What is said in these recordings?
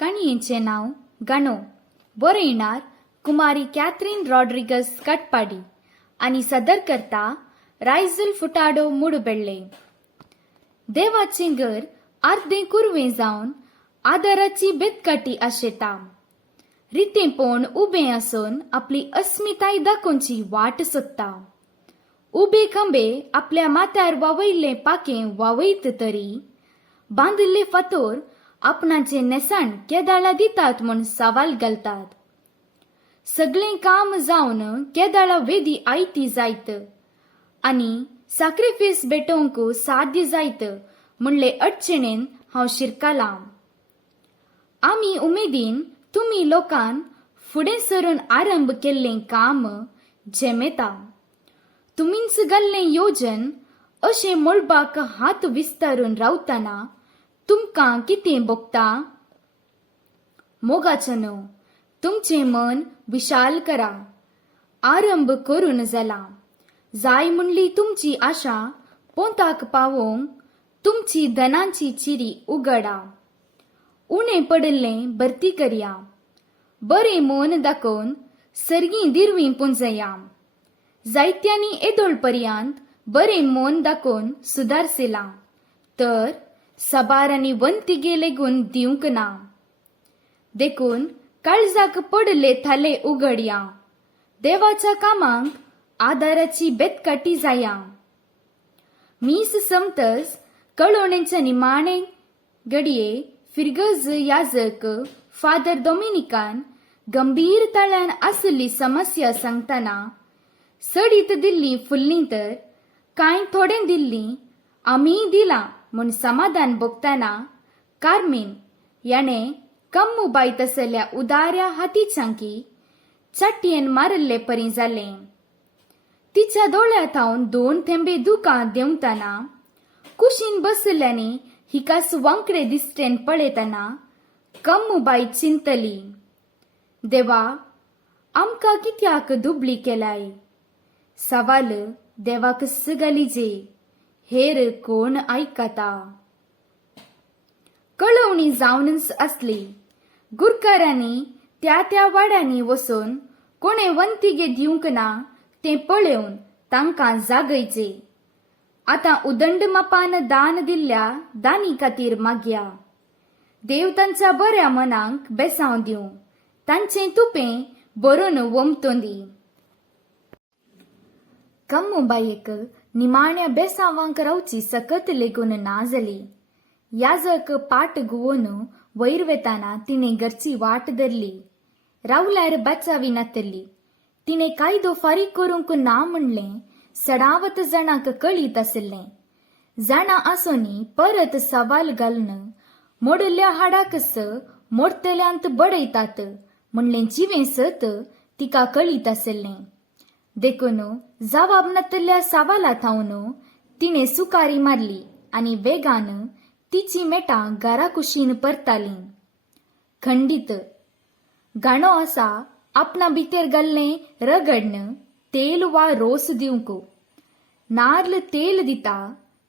काणयेचें नांव गाणो. बरयणार कुमारी कॅथरीन रॉड्रिगस कटपाडी आनी सदर करता रायझल फुटाडो मुडबेळ्ळे. देवाचें घर अर्दें कुरवें जावन आदाराची बेतकाटी आशेता. रितेंपोण उबें आसून आपली अस्मिताय दाखोवची वाट सोदता. उबे खंबे आपल्या माथ्यार वावयल्लें पाखें वावयत तरी बांदिल्ले फातोर आपणाचें नेसाण केदाळा दितात म्हूण सवाल घालतात. सगळें काम जावन केदाळा वेदी आयती जायत आनी सॅक्रिफीस भेटोवंक साध्य जायत म्हणले अडचणेन हांव शिरकलां. आमी उमेदीन तुमी लोकांन फुडें सरून आरंभ केल्लें काम जेमेता. तुमींच घाल्लें योजन अशें मोळबाक हात विस्तारून रावतना तुमकां कितें भोगता? मोगाचनो, तुमचें मन विशाल करा. आरंभ करून जाला. जाय म्हणली तुमची आशा पोंताक पावोवंक तुमची धनाची चिरी उगडा. उणें पडिल्लें भरती करया. बरें मन दाखोवन सर्गीं दिरवीं पुंजया. जायत्यांनी येदोळपर्यंत बरें मन दाखोवन सुदारसिलां तर साबार आनी वंतिगे लेगून दिवंक ना. देखून काळजाक पडले थाले उगडया. देवाच्या कामांक आदाराची बेतकाटी जाया. मीस समतस कळोवणेच्या निमाणे घडये फिरगज याजक फादर डॉमिनिकान गंभीर ताळ्यान आसली समस्या सांगतना सडीत दिल्ली फुल्लीं तर कांय थोडें दिल्लीं आमी दिलां म्हूण समाधान भोगतना कार्मेन याणें कम्मू बायत आसल्या उदाऱ्या हातीचांकी चाटयेन मारल्ले परी जालें. तिच्या दोळ्यांत हांव 2 थेंबे दुकां देंवतना कुशीन बसल्यांनी हिकास वांकडे दिसटेन पळयतना कम्मू बाई चिंतली, देवा आमकां कित्याक दुबळी केलाय? सवाल देवाक गलिजे, हेर कोण आयकता? कळवणी जावनच असली. गुरकारांनी त्या वाड्यांनी वचून कोणे वंतिगे दिवंक ना तें पळोवन तांकां जागयचे. आतां उदंड मापान दान दिल्ल्या दानी खातीर मागया. देव तांच्या बऱ्या मनांक बेसांव दिवं. तांचें तुपें बरोवन वमतों दी. कम्मू बायेक निमाण्या बेसांवांक रावची सकत लेगून ना जाली. याजक पाट घुंवून वयर वेताना तिणें घरची वाट धरली. रावल्यार बचावी नातली. तिणें कायदो फारीक करूंक ना म्हणलें सडावत जाणांक कळीत आसलें. जाणां आसोनी परत सवाल घालून मोडल्या हाडाकस मोडतल्यांत बडयतात म्हणलें जिवें सत तिका कळीत आसलें. देखून जवाब नातल्या सवालां थावन तिणें सुकारी मारली आनी वेगान तिची मेटां घरा कुशीन परतालीं. खंडीत गाणो आसा आपणा भितर घाल्लें रगडन तेल वा रोस दिवंक. नार्ल तेल दिता,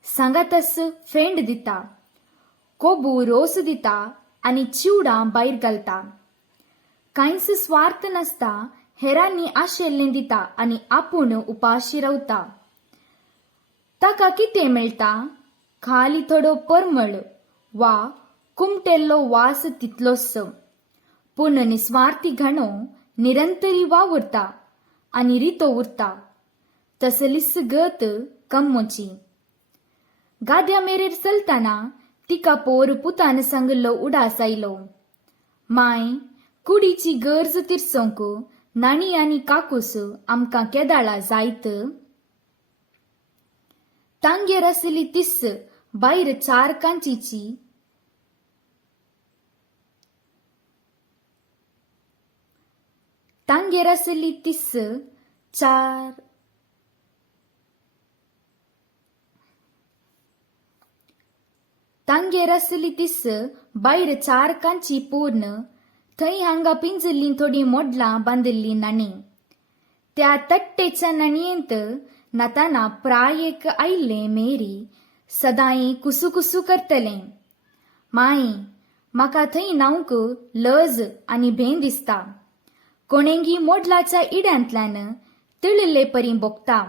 सांगातस फेंड दिता, कोबू रोस दिता आनी चिवडां भायर घालता. कांयच स्वार्थ नासता. हेरांनी आशेल्लें दिता आनी आपूण उपाशी रावता. ताका कितें मेळटा? खाली थोडो परमळ वा कुमटेल्लो वास तितलोच. पूण निस्वार्थी गाणो निरंतरी वावुरता आनी रितो उरता. तसलीच गत कम्मूची. गाद्या मेरेर चलतना तिका पोर पुतान सांगलो उडास आयलो. माय, कुडीची गरज तिरसोंक नाणी आनी काकूस आमकां केदाळा जायत. तांगेर आसली तिस भायर 4 कांचीची तांगेर आसली तिस 4 तांगेर आसली तिस भायर 4 कांची पूर्ण. थंय हांगा पिंजल्लीं थोडीं मोडलां बांदिल्लीं नाणी. त्या तट्टेच्या नाणयेंत नाताना प्रायेक आयिल्लें मेरी सदांय कुसू करतलें. माय, म्हाका थंय नावंक लज आनी भें दिसता. कोणेंगी मोडलाच्या इड्यांतल्यान तिळिल्ले परी बोगता.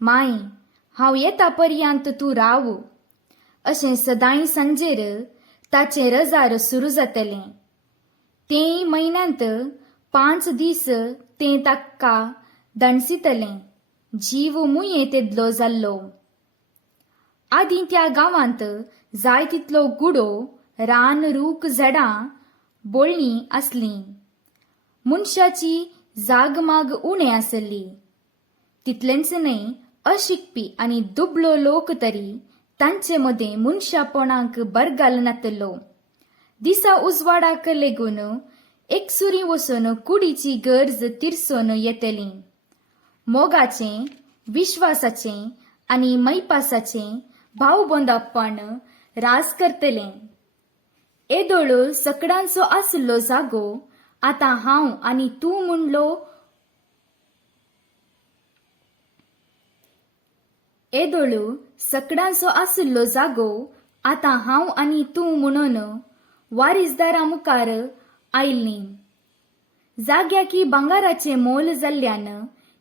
माय, हांव येता पर्यंत तूं राव. अशें सदांय सांजेर ताचें रजार सुरू जातलें. तें म्हयन्यांत 5 दीस तें ताका दणसितलें. जीव मुये तेदलो जाल्लो. आदीं त्या गांवांत जाय तितलो गुडो, रान, रूख, झाडां, बोळणी आसलीं. मनशाची जागमाग उणें आसली. तितलेंच न्हय, अशिकपी आनी दुबळो लोक तरी तांचे मदें मनशापणाक बरगाल नातलो. दिसा उजवाडाक लेगून एकसुरी वचून कुडीची गरज तिरसोन येतली. मोगाचें, विश्वासाचें आनी मैपासाचें भावबंदापण रास करतलें. येदोळ सगळ्यांचो आसलो जागो आतां हांव आनी तूं म्हणलो. येदोळ सगळ्यांचो आसलो जागो आतां हांव आनी तूं म्हणून वारीसदारा मुखार आयिल्लीं. जाग्याकी भांगाराचें मोल जाल्ल्यान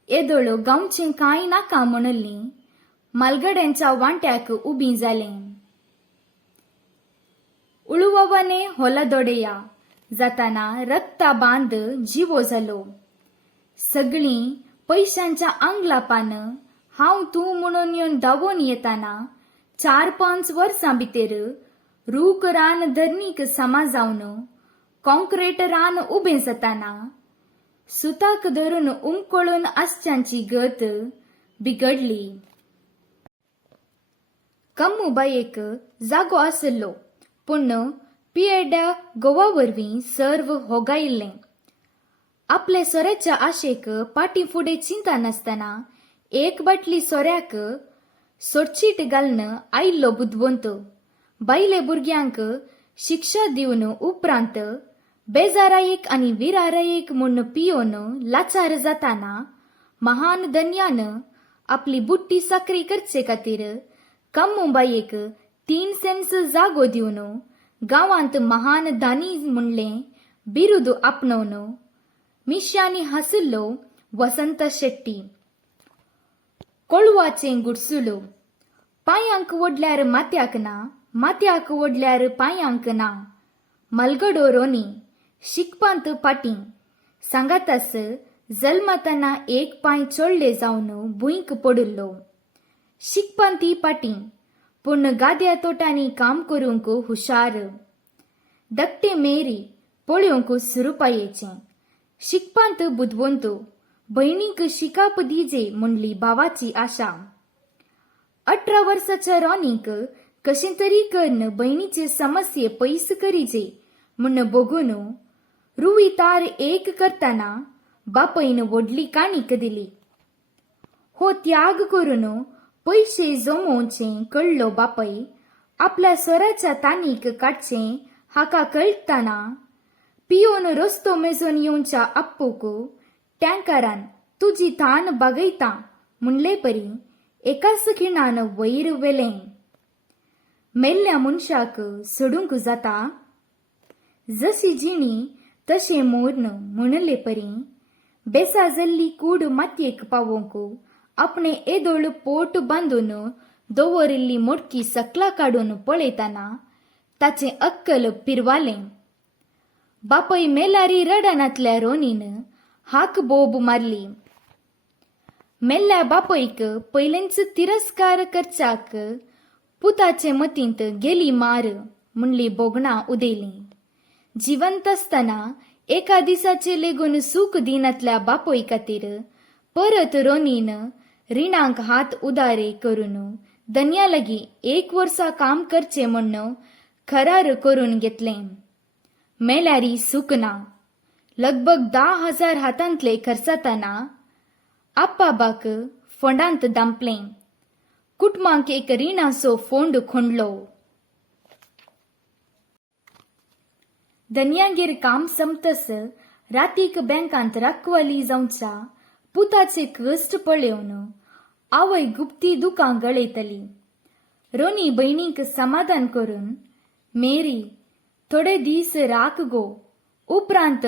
येदोळ गांवचें कांय नाका म्हणली मालगड्यांच्या वांट्याक उबीं जालें. उळवावाने होला दोडेया जाताना रक्ता बांद जिवो जालो. सगळीं पयशांच्या आंगलापान हांव तूं म्हणून येवन धांवोन येताना 4-5 वर्सां भितर रूख रान धरणीक समा जावन कॉन्क्रीट रान उबें जाताना सुताक धरून उमकळून आसच्यांची गत बिगडली. कम्मूबायेक जागो आसलो, पूण पियेड्या गोवा वरवीं सर्व होगायिल्लें. आपले सोऱ्याच्या आशेक पाटी फुडें चिंता नासतना एक बाटली सोऱ्याक सोडचीट घालन आयिल्लो बुदवंत बायले भुरग्यांक शिक्षा दिवन उपरांत बेजारायेक आनी विरारायेक म्हूण पियोन लाचार जाताना महान धन्यान आपली बुट्टी साखरी करचे खातीर कम्मूबायेक 3 सेन्स जागो दिवन गांवांत महान दानी म्हणलें बिरुद आपणवन मिश्यांनी हासलो वसंत शेट्टी. कोळवाचें गुडसुलो. पांयांक ओडल्यार माथ्याक ना, माथ्याक ओडल्यार पांयांक ना. मलगडो रोनी शिकपांत पाटी. सांगातास जल्मातना एक पांय चोडले जावन भुंयक पडलो. शिकपांती पाटी, पूण गाद्या तोटांनी काम करूंक हुशार. धाकटे मेरी पळोवंक सुरूपायेचें. शिकपांत बुदवंत भयणीक शिकाप दिजे म्हणली भावाची आशा. 18 वर्साच्या रॉनीक कशें तरी करून भयणीचे समस्ये पयस करीजे म्हूण बघून रुवी तार एक करताना बापयन व्हडली काणीक दिली. हो त्याग करून पयशे जमोवचें कळलो बापय आपल्या सोऱ्याच्या तानीक काडचें हाका कळटना पियोन रस्तो मेजून येवच्या आप्पूक टँकरान तुजी थान बागयता म्हणले परी एकाच खिणान वयर वेलें. मेल्ल्या मनशाक सोडूंक जाता. जशी जिणी तशें मोर्न म्हणले परी बेसा जाल्ली कूड मातयेक पावोवंक आपणे येदोळ पोट बांदून दवरिल्ली मोडकी सकला काडून पळयताना ताचें अक्कल पिरवालें. बापय मेलारी रडनातल्या रोनीन हाक बोब मारली. मेल्ल्या बापयक पयलेंच तिरस्कार करच्याक पुताचे मतींत गेली मार म्हणली बोगणां उदेलीं. जिवंत आसतना एका दिसाचे लेगून सूख दिनातल्या बापय खातीर परत रोनीन रिणांक हात उदारे करून धन्या लागीं 1 वर्सा काम करचें म्हण करार करून घेतलें. मेल्यारी सूख ना. लगभग 10,000 हातांतले खर्चातना आप्पाबाक फोंडांत दांपलें. कुटुंबांक एक रिणाचो फोंड खोंडलो. धन्यांगेर काम संपतस रातीक बँकांत राखवाली जावच्या पुताचे कश्ट पळोवन आवय गुप्ती दुकां गळयतली. रोनी भयणीक समाधान करून मेरी थोडे दीस राक गो. उपरांत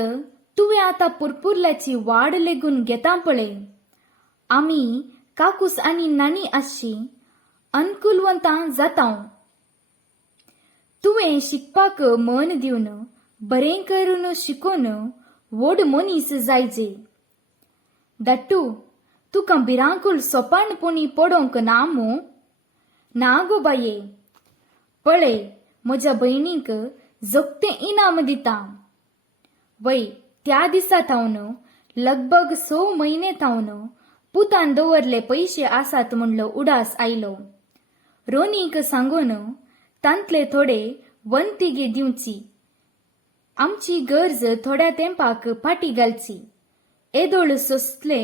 तुवें आतां पुरपुरल्याची वाड लेगून घेता पळय. आमी काकूस आनी नानी आसची अनुकूलवंतां जातां. तुवें शिकपाक मन दिवन बरें करून शिकून व्हड मनीस जायजे. दट्टू तुका भिरांकूळ सोपाणपणी पडोंक ना मू? ना गो बाये. पळय म्हज्या भयणीक जगतें इनाम दिता. वय त्या दिसा थावन लगभग 6 म्हयने थावन पुतान दवरले पयशे आसात म्हणलो उडास आयलो. रोनीक सांगून तांतले थोडे वंतिगे दिवची. आमची गरज थोड्या तेंपाक फाटी घालची. येदोळ सोंसतले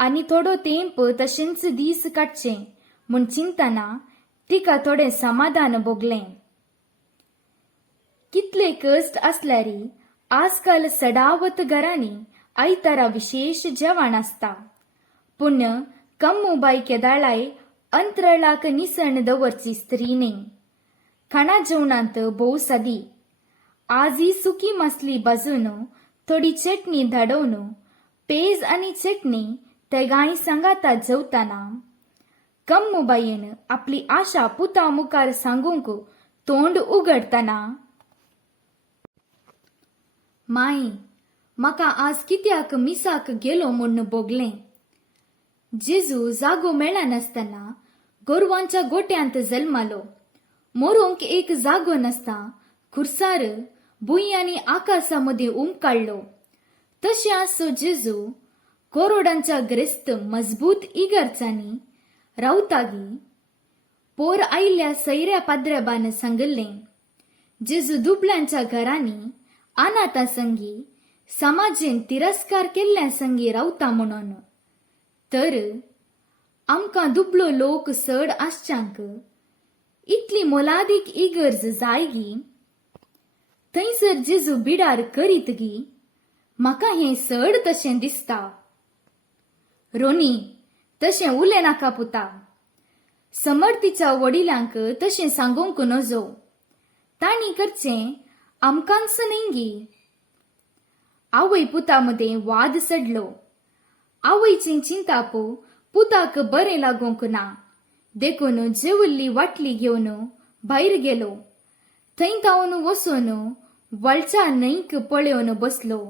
आनी थोडो तेंप तशेंच दीस काडचे म्हूण चिंतना तिका थोडें समाधान भोगलें. कितले कश्ट आसल्यारी आजकाल सडावत घरांनी आयतारा विशेष जेवण आसता. पूण कम्मूबाई केदाळाय अंतरळाक निसण दवरची स्त्री न्ही. खाणा जेवणांत भोव सादी. आजी सुकी मासली भाजून थोडी चटणी धाडोवन पेज आनी चटणी तेगांय सांगाता जेवताना कम्मूबाईन आपली आशा पुता मुखार सांगूंक तोंड उगडताना, माई म्हाका आज कित्याक मिसाक गेलो म्हूण भोगलें. जेजू जागो मेळनासतना गोरवांच्या गोट्यांत जल्मालो. मोरूंक एक जागो नासता खुर्सार भुंय आनी आकाशा मदीं उमकाळ्ळो. तशें आसो जेजू कोरोडांच्या ग्रेस्त मजबूत इगर्जांनी रावतागी पोर आयिल्ल्या सैऱ्या पाद्रेबान सांगलें. जेजू दुबळ्यांच्या घरांनी अनाथा संगी समाजेन तिरस्कार केल्ल्या संगी रावता म्हणून. तर आमकां दुबळो लोक चड आसच्यांक इतली मोलादीक इगर्ज जायगी. थंयसर जेजू बिडार करीत गी म्हाका हें चड तशें दिसता. रोनी तशें उलें नाका पुता. समर्थीच्या वडिलांक तशें सांगूंक नजो. तांणी करचें आमकांच न्ही. आवय पुता मदें वाद सडलो. आवयची चिंताप पुताक बरें लागूंक ना देखून जेवल्ली वाटली घेवन भायर गेलो. थंय तावन वचून वळच्या न्हंयक पळयोन बसलो.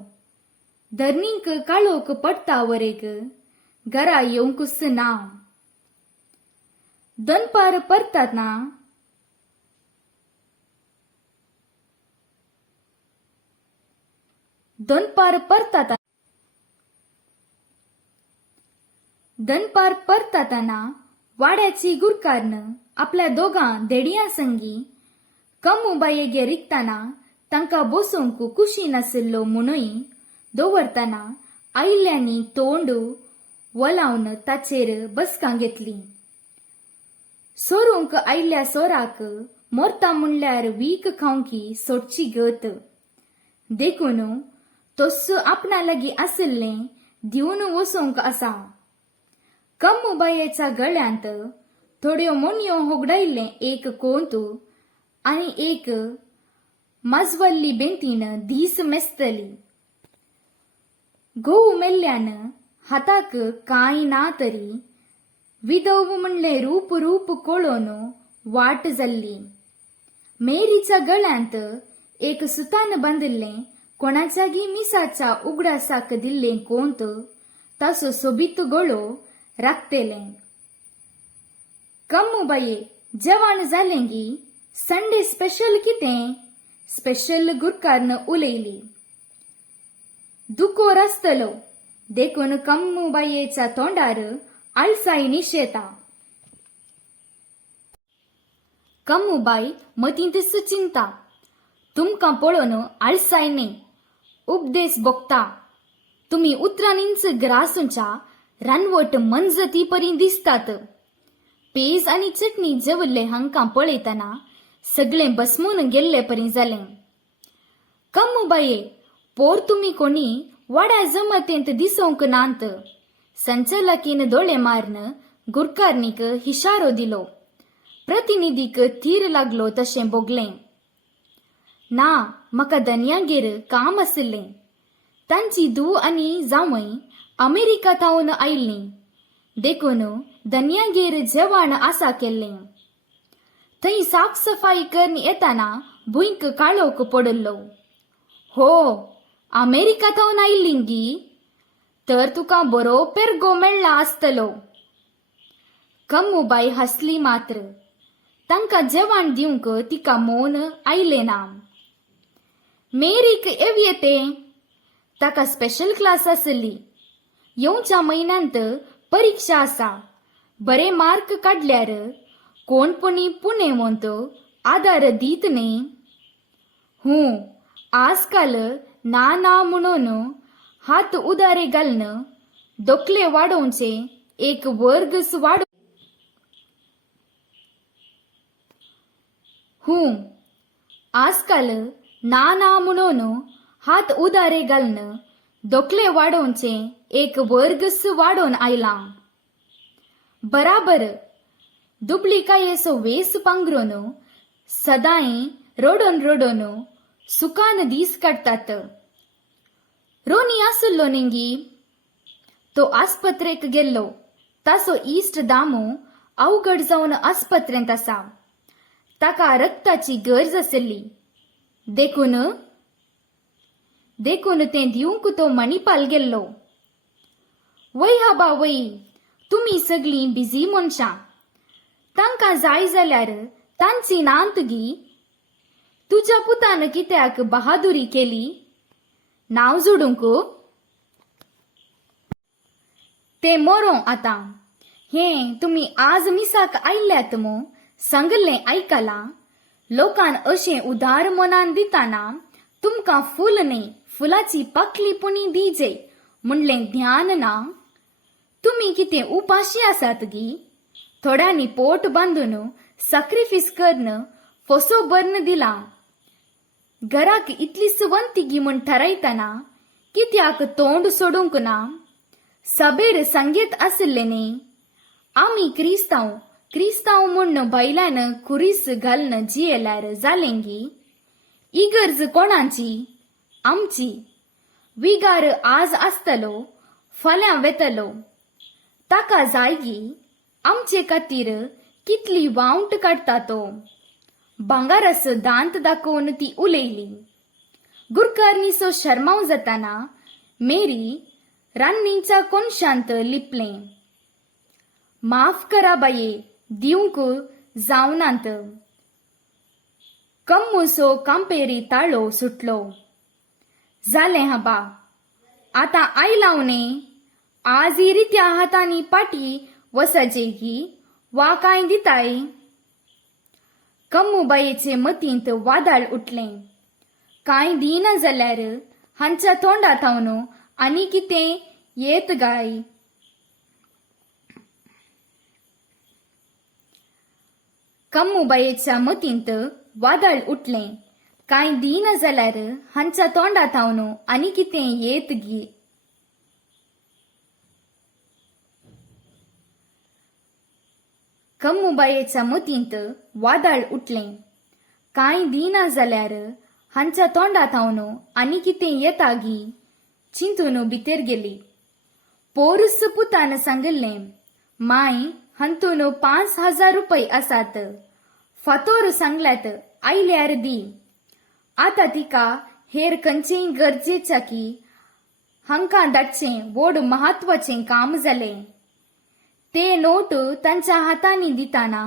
धरणीक काळोख पडटा वरेक घरा येवंकूच ना. दनपार परतना वाड्याची गुरकारन आपल्या दोगां देडयां संगी कम्मूबायेगे रिकताना तांकां बसूंक कुशी नासलो म्हणूय दवरताना आयिल्ल्यांनी तोंड वलावन ताचेर बसका घेतली. सोरूंक आयिल्ल्या सोराक मोरता म्हणल्यार वीक खावंकी सोडची गत. देखून तोस आपणा लागीं आसलें दिवन वचोंक आसा. कम्मूबायेच्या गळ्यांत थोड्यो मोणयो होगडायिल्लें एक कोंत आनी एक माजवल्ली बेंतीन धीस मेस्तली. घोव मेल्ल्यान हाताक कांय ना तरी विधव म्हणले रूप कळोवन वाट जाल्ली. मेरीच्या गळ्यांत एक सुतान बांदिल्लें कोणाच्यागी मिसाच्या उगडासाक दिल्लें कोंत ताचो सोबीत गळो राखतेलें. कम्मूबाये जेवण जालें गी संडे स्पेशल कितें? स्पेशल गुरकारन उलयली. दुकोर आसतलो देखून कम्मूबायेच्या तोंडार आळसाय निशेता. कम्मूबाई मतींतच चिंता. तुमकां पळोवन आळसाय न्ही उपदेश भोगता. तुमी उतरांनींच ग्रासूंच्या रानवट मंजती परी दिसतात. पेज आनी चटणी जेवल्ले हांकां पळयतना सगळें बसमून गेल्ले परी जालें. कम्मूबाये पोर तुमी कोणी वाड्या जमतेंत दिसोंक नांत. संचालकीन दोळे मारन गुरकारनीक इशारो दिलो. प्रतिनिधीक थीर लागलो तशें भोगलें. ना म्हाका दनयांगेर काम आशिल्लें. तांची धूव आनी जावय अमेरिकांतावन आयिल्लीं देखून दनयांगेर जेवण आसा केल्लें. थंय साफसफाई करन येताना भुंयक काळोख पडलो. हो, अमेरिकांतावन आयिल्लीं गी, तर तुका बरो पेरगो मेळ्ळा आसतलो. कम्मूबाई हसली मात्र तांकां जेवण दिवंक तिका मौन आयलें ना. मेरीक येते ताका स्पेशल क्लास आसली. येवच्या म्हयन्यांत परीक्षा आसा. बरे मार्क काडल्यार कोणपणी पुणे म्हणत आदार दीत न्ही. हूं, आजकाल ना ना म्हणून हात उदारे घालन दोखले वाडोवचे एक वर्गच वाडो. हूं, आजकाल ना ना म्हणून हात उदारे घालन दोखले वाडोवचे एक वर्गच वाडोवन आयला. बराबर दुबळी कायेचो वेस पांघरून सदांय रडोन रडोन सुकान दीस काडतात. रोनी आसलो निंगी. तो आस्पत्रेक गेल्लो. ताचो इश्ट दामू अवघड जावन आस्पत्रेंत आसा. ताका रक्ताची गरज आसली. देखून तें दिवंक तो मणिपाल गेल्लो. वय हाबा वय, तुमी सगळीं बिझी मनशां. तांकां जाय जाल्यार तांची नांत गी. तुज्या पुतान कित्याक बहादुरी केली? नाव जोडूंक? ते मरो आतां. हें तुमी आज मिसाक आयल्यात मो सांगलें आयकलां. लोकांन अशें उदार मनान दिताना तुमकां फूल न्ही फुलाची पाकलीपुणी दिजे म्हणलें ध्यान ना. तुमी कितें उपाशी आसात गी? थोड्यांनी पोट बांदून सॅक्रिफीस करन फोसो बर्न दिला. घराक इतली सुवंती गी म्हण थारायतना कित्याक तोंड सोडूंक ना? सभेर संगीत आसले न्ही. आमी क्रिस्तांव म्हूण बैलान कुरीस घालन जियेल्यार जालें गी. इगर्ज कोणाची? आमची. विगार आज आसतलो फाल्यां वेतलो. ताका जाय गी आमचे खातीर कितली वावंट काडटा तो. भांगारस दांत दाखोवन ती उलयली. गुरकारनीचो शर्माव जाताना मेरी रान्नीच्या कोनशांत लिपलें. माफ करा बाये, दिवंक जावनांत. कम्मूचो कांपेरी ताळो सुटलो. जालें हाबा, आतां आयलाव न्ही. आज रित्या हातांनी पाटी वसाजे गी वा काय दिताय? कम्मूबायेचे मतींत वादळ उठलें. कांय दिना जाल्यार हांच्या तोंडांतावन आनी कितें येत गाय. कम्मूबायेच्या मतींत वादळ उठलें. कांय दिना जाल्यार हांच्या तोंडांतावन आनी कितें येत गी. कम्मूबायेच्या मतींत वादळ उठलें. कांय दिना जाल्यार हांच्या तोंडांतावन आनी कितें येता गी चिंतून भितर गेली. पोरुस पुतान सांगलें, माय हांतून 5,000 रुपये आसात. फातोर सांगल्यात आयल्यार दी. आतां तिका हेर खंयचेय गरजेच्या की हांकां धाडचें व्हड म्हत्वाचें काम जालें. ते नोट तांच्या हातांनी दिताना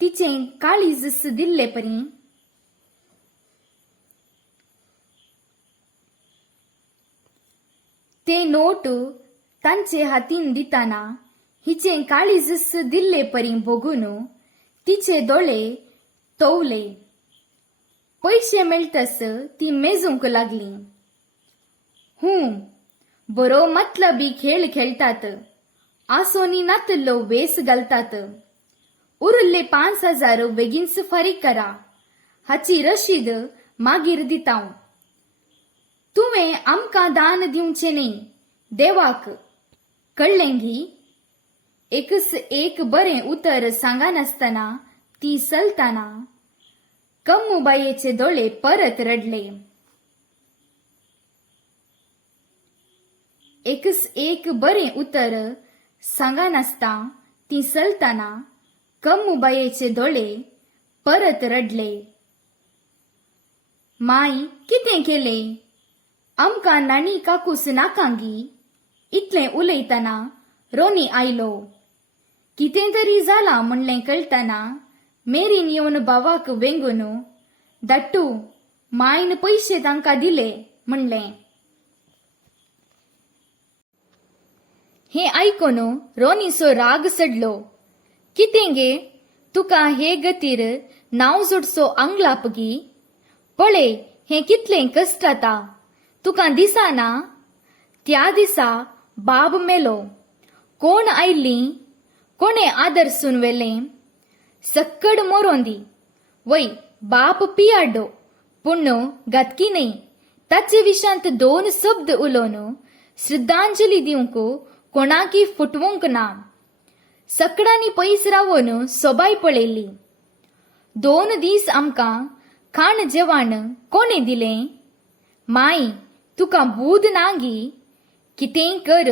तिचें काळीज दिल्ले परी. ते नोट तांचे हातीन दिताना हिचें काळीज दिल्ले परी बघून तिचे दोळे तवले. पैशे मेळटस ती मेजूंक लागली. बरो मतलबी खेळ खेळटात. आसोनी नातल्लो वेस घालतात. उरले 5,000 बेगीनच फारीक करा. हाची रशीद मागीर दितां. तुवें आमकां दान दिवचें न्ही, देवाक. कळ्ळें गी? एकच एक बरें उतर सांगनासतना ती चलताना कम्मूबाईचे डोळे परत रडले. एकच एक बरे उतर सांगा नासता ती चलताना कम्मूबाईचे डोळे परत रडले. माई कितें केले? आमकां नाणी काकूस नाकांगी. इतलें उलयतना रोनी आयलो. कितें तरी जाला म्हणलें कळतना मेरीन येवन भावाक वेंगून दट्टू मायन पैशे तांकां दिले म्हणलें. हें आयकून रोनीचो राग चडलो. कितें गे तुका हे गतीर नांव जोडचो आंगलाप गी? पळय हें कितलें कश्ट आता. तुका दिसाना त्या दिसा बाब मेलो. कोण आयल्ली? कोणे आदरसून वेलें? सक्कड मोरोंदी. वय बाप पियाड्डो पूण गतकी न्ही. ताचे विशांत 2 शब्द उलोवन श्रद्धांजली दिवंक कोणाकी फुटवूंक ना. सकडांनी पयस रावून सोबाय पळयली. 2 दीस आमकां खाण जेवण कोणे दिलें? माई तुका बूद नागी. कितेंय कर.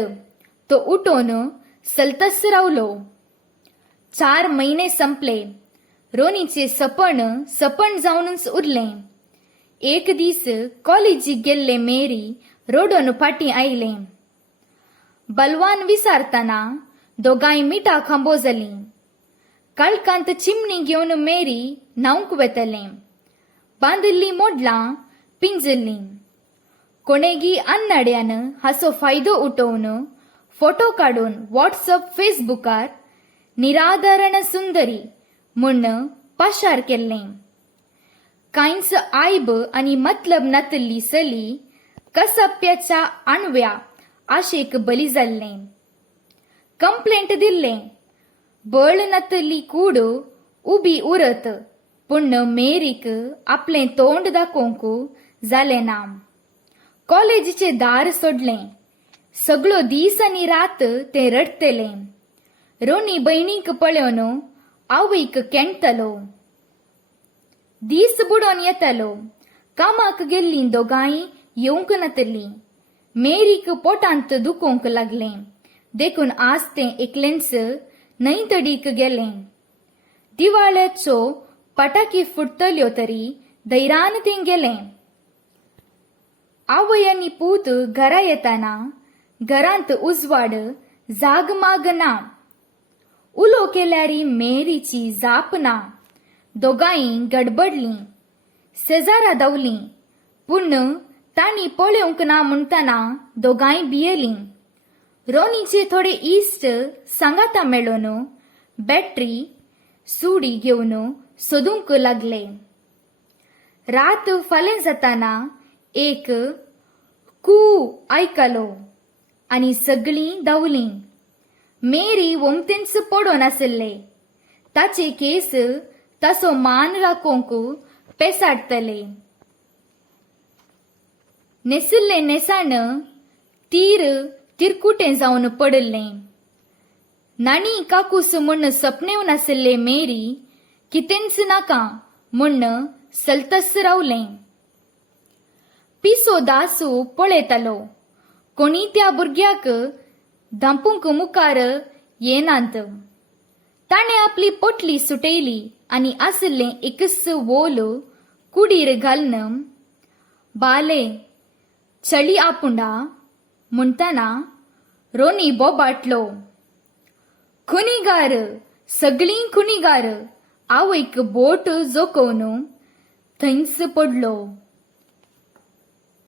तो उठोन सलतस रावलो. 4 महिने संपले. रोनीचे सपन जावनच उरलें. एक दीस कॉलेजीक गेल्ले मेरी रोडोन फाटीं आयलें. बलवान विचारतना दोगांय मिठा खांबो जालीं. काळकांत चिमणी घेवन मेरी न्हावंक वेतलें. बांदिल्लीं मोडलां पिंजलीं. कोणेगी अन्नाड्यान हाचो फायदो उठोवन फोटो काडून व्हॉट्सअप फेसबुकार निराधारण सुंदरी म्हूण पाशार केल्लें. कांयच आयब आनी मतलब नातल्ली चली कसप्याच्या आणव्या आशेक बली जाल्लें. कंप्लेंट दिल्लें. बळ नातली कूड उबी उरत पूण मेरीक आपलें तोंड दाखोवंक जालें ना. कॉलेजीचे दार सोडलें. सगळो दीस आनी रात तें रडतलें. रोनी भयणीक पळोवन आवयक केणतलो. दीस बुडोन येतालो. कामाक गेल्लीं दोगांय येवंक नातलीं. मेरीक पोटांत दुखोवंक लागलें. देखून आज तें एकलेंच न्हंयतडीक गेलें. दिवाळ्याच्यो पटाकी फुटतल्यो तरी धैर्यान तें गेलें. आवय आनी पूत घरा येताना घरांत उजवाड जागमाग ना. उलो केल्यारी मेरीची जाप ना. दोगांय गडबडलीं. शेजारा धांवलीं पूण तांणी पळोवंक ना म्हणटना दोगांय भियेलीं. रोनीचे थोडे इश्ट सांगाता मेळोन बॅटरी सुडी घेवन सोदूंक लागले. रात फालें जाताना एक कू आयकलो आनी सगळीं धांवलीं. मेरी वमतेंच पडोन आसले. ताचे केस ताचो मान राखोवंक पेसाडतले. नेसिल्ले नेसाण तिरकुटें जावन पडलें. नाणी काकूस म्हूण सपनेवन आसले मेरी कितेंच नाका म्हूण सलतस रावलें. पिसो दासू पळयतालो. कोणी त्या भुरग्याक धांपूंक मुखार येनात. ताणें आपली पोटली सुटयली आनी आसलें एकच वोल कुडीर घालन बाले चली आपुंडा म्हणटना रोनी बोबाटलो. खुनीगार सगळीं खुनीगार. आवयक बोट जोकोवन थंयच पडलो.